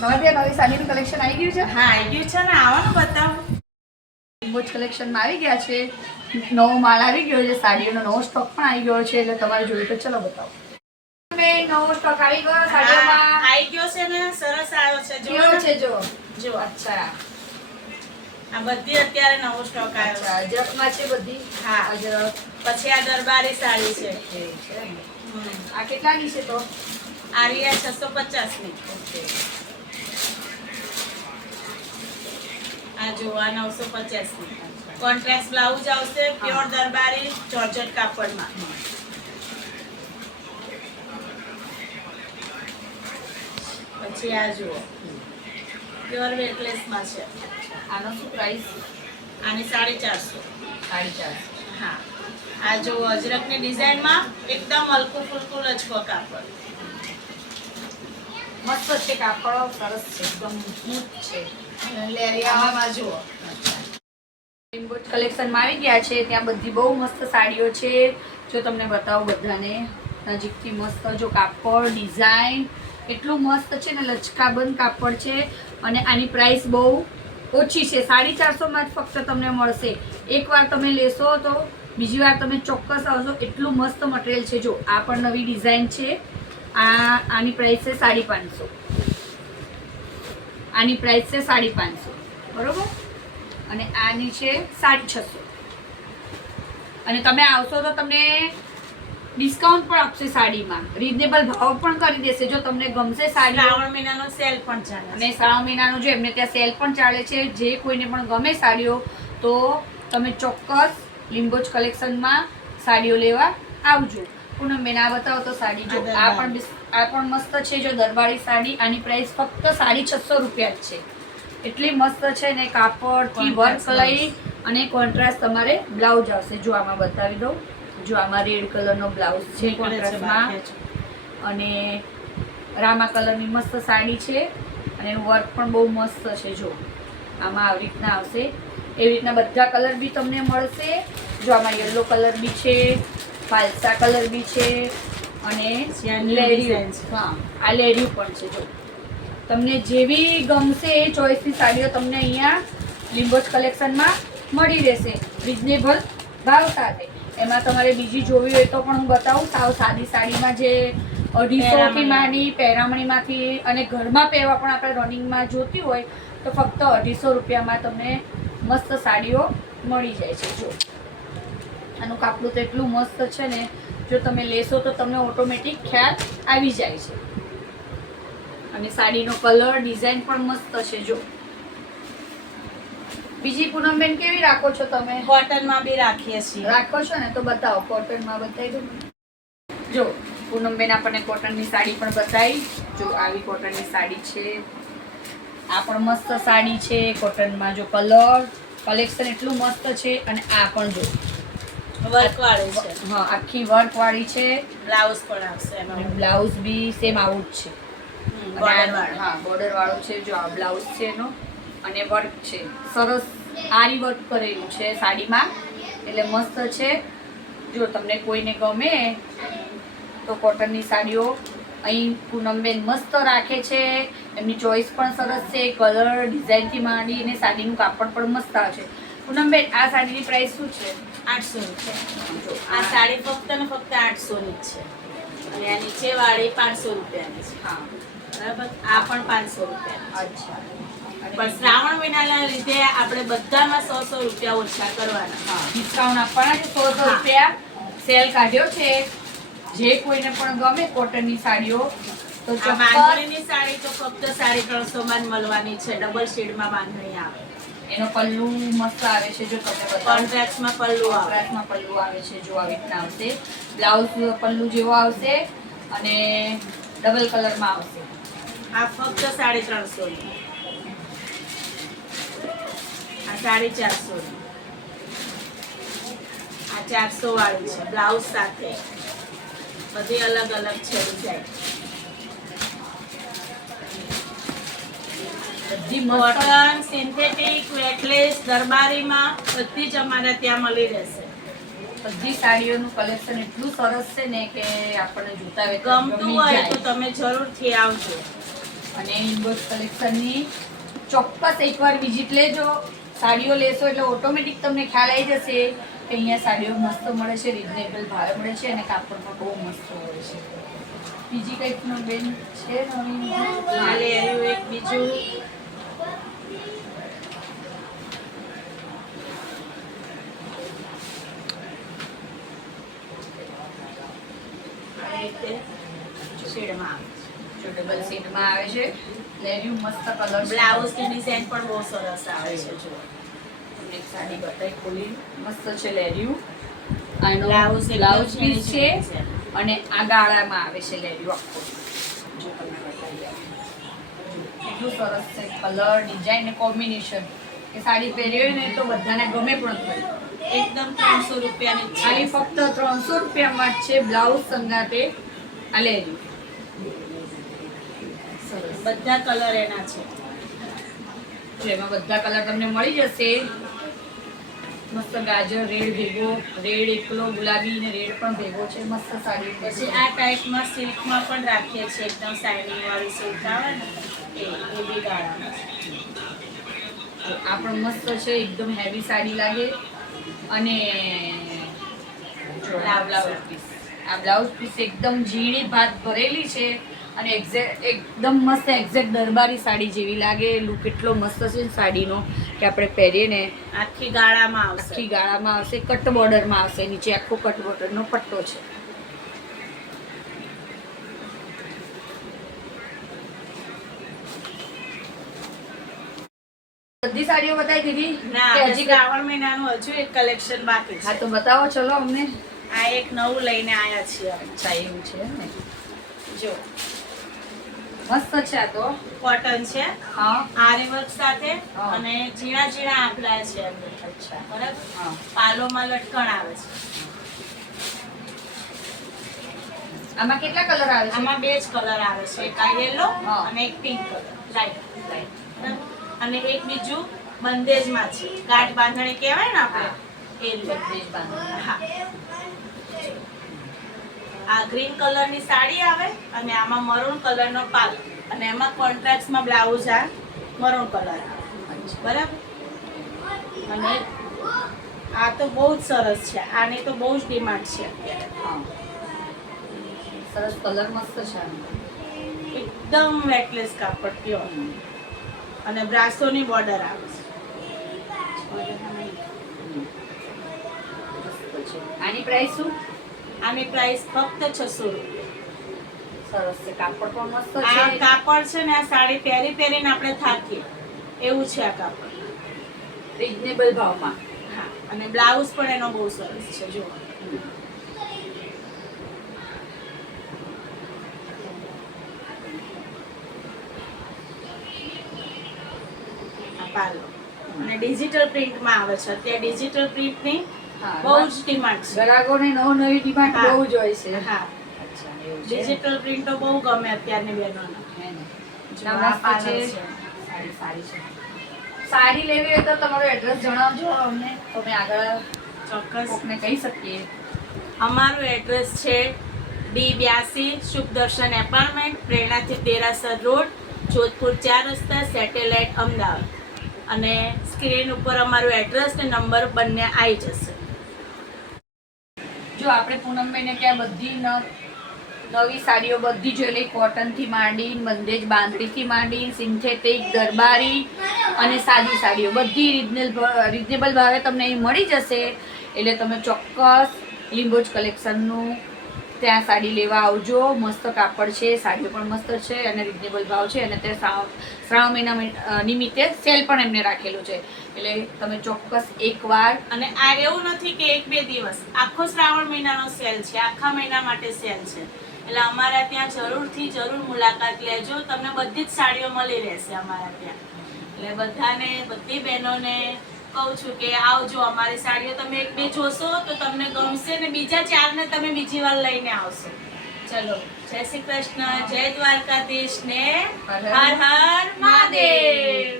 તમારે ત્યાં નવી સાડીનું કલેક્શન આવી ગયું છે? હા આવી ગયું છે ને, આવો ને બતાવું. બહુ જ કલેક્શનમાં આવી ગયા છે, નવો માલ આવી ગયો છે, સાડીઓનો નવો સ્ટોક પણ આવી ગયો છે, એટલે તમારે જોયું તો ચલો બતાવો. નવો સ્ટોક આવી ગયો સાડીઓમાં. આવી ગયો છે ને, સરસ આવ્યો છે. કેવો છે જો? જો અચ્છા, આ બધી અત્યારે નવો સ્ટોક આવ્યો છે. અજરકમાં છે બધી. હા અજરક. પછી આ દરબારી સાડી છે. આ કેટલાની છે તો? આ રહ્યા 650 ની. આ જો આ 950 ની. કોન્ટ્રાસ્ટ બ્લાઉઝ આવશે, પ્યોર દરબારી જોર્જેટ કાપડમાં. પછી આ જુઓ પ્યોર વેટલેસ માં છે. આનો શું પ્રાઇસ? આની 450. 450. હા આ જો અજરકની ડિઝાઇન માં એકદમ હલકું ફુલકું લચકો કાપડ. મસ્ત છે કાપડ, સરસ છે, એકદમ સ્મૂથ છે. લેરિયામાં જુઓ લિંબોટ કલેક્શનમાં આવી ગયા છે, ત્યાં બધી બહુ મસ્ત સાડીઓ છે. જો તમને બતાવું બધાને નજીકથી, મસ્ત જો કાપડ ડિઝાઇન એટલું મસ્ત છે ને, લચકાબંધ કાપડ છે. અને આની પ્રાઇસ બહુ ઓછી છે, 450 માં જ ફક્ત તમને મળશે. એકવાર તમે લેશો તો બીજી વાર તમે ચોક્કસ આવશો, એટલું મસ્ત મટીરિયલ છે. જો આ પણ નવી ડિઝાઇન છે. આની પ્રાઇસ છે 550. આની પ્રાઇસ છે 550, બરોબર. અને આની છે 650. અને તમે આવશો તો તમને ડિસ્કાઉન્ટ પણ આપશે, સાડીમાં રીઝનેબલ ભાવ પણ કરી દેશે. જો તમને ગમશે સાડી. શ્રાવણ મહિનાનો સેલ પણ ચાલે અને શ્રાવણ મહિનાનો જો એમને ત્યાં સેલ પણ ચાલે છે. જે કોઈને પણ ગમે સાડીઓ તો તમે ચોક્કસ લિંબોચ કલેક્શનમાં સાડીઓ લેવા આવજો. પૂનમબેન આ બતાવો તો સાડી. જો આ પણ મસ્ત છે, જો દરબારી સાડી. આની પ્રાઇસ ફક્ત 650 રૂપિયા જ છે. એટલી મસ્ત છે ને, કાપડથી વર્ક લઈ અને કોન્ટ્રાસ્ટ તમારે બ્લાઉઝ આવશે. જો આમાં બતાવી દઉં, જો આમાં રેડ કલરનો બ્લાઉઝ છે કોન્ટ્રાસ્ટમાં, અને રામા કલરની મસ્ત સાડી છે, અને એનું વર્ક પણ બહુ મસ્ત છે. જો આમાં આવી રીતના આવશે, એવી રીતના બધા કલર બી તમને મળશે. જો આમાં યલો કલર બી છે, ફાલસા કલર બી છે, અને લેરિયું. હા આ લેરિયું પણ છે. જો તમને જેવી ગમશે એ ચોઈસની સાડીઓ તમને અહીંયા લિંબોચ કલેક્શનમાં મળી રહેશે, રિઝનેબલ ભાવ સાથે. એમાં તમારે બીજી જોવી હોય તો પણ હું બતાવું. સાવ સાદી સાડીમાં જે 250થી માંડી પહેરામણીમાંથી અને ઘરમાં પહેરવા પણ આપણે રનિંગમાં જોતી હોય તો ફક્ત 250 રૂપિયામાં તમને મસ્ત સાડીઓ મળી જાય છે. જો આનું કાપડું તો એટલું મસ્ત છે ને, જો તમે લેશો તો તમને ઓટોમેટિક ખ્યાલ આવી જાય છે. અને સાડીનો કલર ડિઝાઇન પણ મસ્ત છે. જો બીજી પૂનમબેન કેવી રાખો છો તમે? કોટનમાં બી રાખીએ છીએ. રાખો છો ને તો બતાવો, કોટનમાં બતાવી દો. જો પૂનમબેન આપણને કોટનની સાડી પણ બતાવી. જો આવી કોટનની સાડી છે, આ પણ મસ્ત સાડી છે કોટનમાં. જો કલર કલેક્શન એટલું મસ્ત છે. અને આ પણ જો વર્ક વાળી છે. હા આખી વર્ક વાળી છે. બ્લાઉઝ પણ આવશે એનો. બ્લાઉઝ બી સેમ આવું જ છે. હા બોર્ડર વાળું છે. જો આ બ્લાઉઝ છે એનો, અને વર્ક છે સરસ, આરી વર્ક કરેલું છે સાડીમાં, એટલે મસ્ત છે. જો તમને કોઈને ગમે તો કોટનની સાડીઓ અહીં પૂનમબેન મસ્ત રાખે છે. એમની ચોઈસ પણ સરસ છે, કલર ડિઝાઇનથી માંડી અને સાડીનું કાપડ પણ મસ્ત આવે છે. પૂનમબેન આ સાડીની પ્રાઇસ શું છે? 800 રૂપિયા. જો આ સાડી ફક્ત ને ફક્ત 800 ની જ છે. અને આ નીચે વાળી 500 રૂપિયાની છે. હા બરાબર. આ પણ 500 રૂપિયા. અચ્છા. પણ શ્રાવણ મહિનાના લીધે આપણે બધામાં 100 રૂપિયા ઓછા કરવાના. હા ડિસ્કાઉન્ટ આપવાના છે. 100 રૂપિયા સેલ કાઢ્યો છે. જે કોઈને પણ ગમે કોટનની સાડીઓ તો બાંધણીની સાડી તો ફક્ત 350 માં જ મળવાની છે. ડબલ શેડમાં બાંધણી આવે. એનો પલ્લુ મસ્ત આવે છે. જો તમને કોન્ટ્રાસ્ટમાં પલ્લુ આવે. પલ્લુ આવે છે. જો આવી રીતના આવશે. બ્લાઉઝ પલ્લુ જેવો આવશે અને ડબલ કલરમાં આવશે. આ ફક્ત 350 ની. આ 450 ની. આ 400 વાળી છે બ્લાઉઝ સાથે. બધી અલગ અલગ છે ડિઝાઇન. બધી કોટન, સિન્થેટિક, વેટલેસ, દરબારીમાં બધી જ અમારે ત્યાં મળી રહેશે. બધી સાડીઓનું કલેક્શન એટલું સરસ છે ને કે આપણને જોતા ગમતું હોય તો તમે જરૂરથી આવજો. અને ઇનબોક્સ કલેક્શનની ચોક્કસ એકવાર વિઝિટ લેજો. સાડીઓ લેશો એટલે ઓટોમેટિક તમને ખ્યાલ આવી જશે કે અહીંયા સાડીઓ મસ્ત મળે છે, રિઝનેબલ ભાવે મળે છે અને કાપડ પણ બહુ મસ્ત હોય છે. બીજી કંઈક બેન છે નવી? હાલે આવ્યું એક બીજું આ રીતે શેડમાં ડબલ સીટમાં આવે છે. લેરિયું મસ્ત કલર, બ્લાઉઝની ડિઝાઇન પણ બહુ સરસ આવે છે. જો તમને એક સાડી બતાવી ખોલી, મસ્ત છે લેરિયું. આનો બ્લાઉઝ બ્લાઉઝ પીસ છે અને આ ગાળામાં આવે છે લેરિયું આખો. જો તમને બતાવી આપું. એટલું સરસ છે કલર, ડિઝાઇન ને કોમ્બિનેશન કે સાડી પહેરી હોય ને તો બધાને ગમે પણ ખરી. એકદમ 300 રૂપિયાની જ ખાલી છે. ફક્ત 300 રૂપિયામાં જ છે બ્લાઉઝ સંગાતે આ લેરિયું. સરસ. બધા કલર એના છે. તો એમાં બધા કલર તમને મળી જશે. મસ્ત ગાજર રેડ ભેગો, રેડ એકલો, ગુલાબી ને રેડ પણ ભેગો છે. મસ્ત સાડી. પછી આ ટાઈપમાં સિલ્કમાં પણ રાખીએ છીએ, એકદમ શાઇનિંગ વાળી સિલ્ક આવે ને એ બી ગાળામાં છે. આ પણ મસ્ત છે, એકદમ હેવી સાડી લાગે. અને આ બ્લાઉઝ પીસ, આ બ્લાઉઝ પીસ એકદમ ઝીણી ભાત ભરેલી છે અને એકદમ મસ્ત એક્ઝેક્ટ દરબારી સાડી જેવી લાગે. લુક એટલો મસ્ત છે સાડીનો કે આપણે પહેરીએ ને આખી ગાળામાં આવશે. આખી ગાળામાં આવશે, કટ બોર્ડરમાં આવશે. નીચે આખો કટ બોર્ડરનો પટ્ટો છે. બધી સાડીઓ બતાવી દીધી ના, કે હજી હજી શ્રાવણ મહિનાનું હજુ એક કલેક્શન બાકી હા છે. તો બતાવો ચલો અમને. આ એક નવું લઈને આયા છીએ અમે. અચ્છા એવું છે ને, જો મસ્ત છે આ તો. કોટન છે, હા આરી વર્ક સાથે હા. અને ઝીણા ઝીણા આંકડા છે અંદર. અચ્છા બરાબર. હા. પાલોમાં લટકણ આવે છે. આમાં કેટલા કલર આવે છે? આમાં બે જ કલર આવે છે, એક આ યેલો હા. અને એક પિંક કલર લાઈટ. બરાબર. અને એક બીજું બંદેજમાં છે, ગાંઠ બાંધણી કહેવાય ને આપણે એ રીતે. બંદેજ બાંધણી. હા. આ ગ્રીન કલરની સાડી આવે અને આમાં મરૂન કલરનો પાલ અને એમાં કોન્ટ્રાસ્ટમાં બ્લાઉઝ આ મરૂન કલર આવે. બરાબર. અને આ તો બહુ જ સરસ છે, આની તો બહુ જ ડિમાન્ડ છે અત્યારે. હા. સરસ કલર મસ્ત છે આનો. એકદમ વેટલેસ કાપડ પ્યોર અને બ્રાસોની બોર્ડર આવે છે. મસ્ત છે. આની પ્રાઇસ શું? આની પ્રાઇસ ફક્ત 600 રૂપિયા. સરસ છે, કાપડ પણ મસ્ત આ છે. કાપડ છે ને, આ સાડી પહેરી પહેરીને આપણે થાકીએ એવું છે આ કાપડ. રિઝનેબલ ભાવમાં. હા. અને બ્લાઉઝ પણ એનો બહુ સરસ છે. જુઓ આ પાલો અને ડિજિટલ પ્રિન્ટમાં આવે છે. અત્યારે ડિજિટલ પ્રિન્ટની હા, બહુ જ ડિમાન્ડ છે. ગ્રાહકોને નવી ડિમાન્ડ હા. બહુ જ હોય છે. હા. અચ્છા એવું છે. ડિજિટલ પ્રિન્ટો બહુ ગમે અત્યારની બહેનોને. હે ને. જો ના, આ મસ્ત પાલો છે. છે. સાડી સારી છે. સાડી લેવી હોય તો તમારું એડ્રેસ જણાવજો અમને, તો અમે આગળ ચોક્કસ. કોકને કહી શકીએ. અમારું એડ્રેસ છે B82 શુભ દર્શન એપાર્ટમેન્ટ, પ્રેરણાથી દેરાસર રોડ, જોધપુર 4 રસ્તા, સેટેલાઇટ, અમદાવાદ. અને સ્ક્રીન ઉપર અમારું એડ્રેસ ને નંબર બંને આવી જશે. જો આપણે પૂનમબેને ત્યાં બધી નવી સાડીઓ બધી જોઈ લઈ. કોટનથી માંડીને બંદેજ બાંધણીથી માંડીને સિન્થેટિક, દરબારી અને સાદી સાડીઓ બધી રિઝનેબલ ભાવે તમને અહીં મળી જશે. એટલે તમે ચોક્કસ લીંબોજ કલેક્શનનું ત્યાં સાડી લેવા આવજો. મસ્ત કાપડ છે, સાડીઓ પણ મસ્ત છે અને રિઝનેબલ ભાવ છે. અને તે શ્રાવણ મહિના નિમિત્તે સેલ પણ એમને રાખેલું છે. એટલે તમે ચોક્કસ એકવાર. અને આ એવું નથી કે 1-2 દિવસ, આખો શ્રાવણ મહિનાનો સેલ છે, આખા મહિના માટે સેલ છે. એટલે અમારા ત્યાં જરૂર મુલાકાત લેજો. તમને બધી જ સાડીઓ મળી રહેશે અમારા ત્યાં. એટલે બધાને, બધી બહેનોને કહું છું કે આવજો. અમારી સાડીઓ તમે 1-2 જોશો તો તમને ગમશે ને બીજા 4 ને તમે બીજી વાર લઈને આવશો. ચલો, જય શ્રી કૃષ્ણ, જય દ્વારકાધીશ ને હર હર મહાદેવ.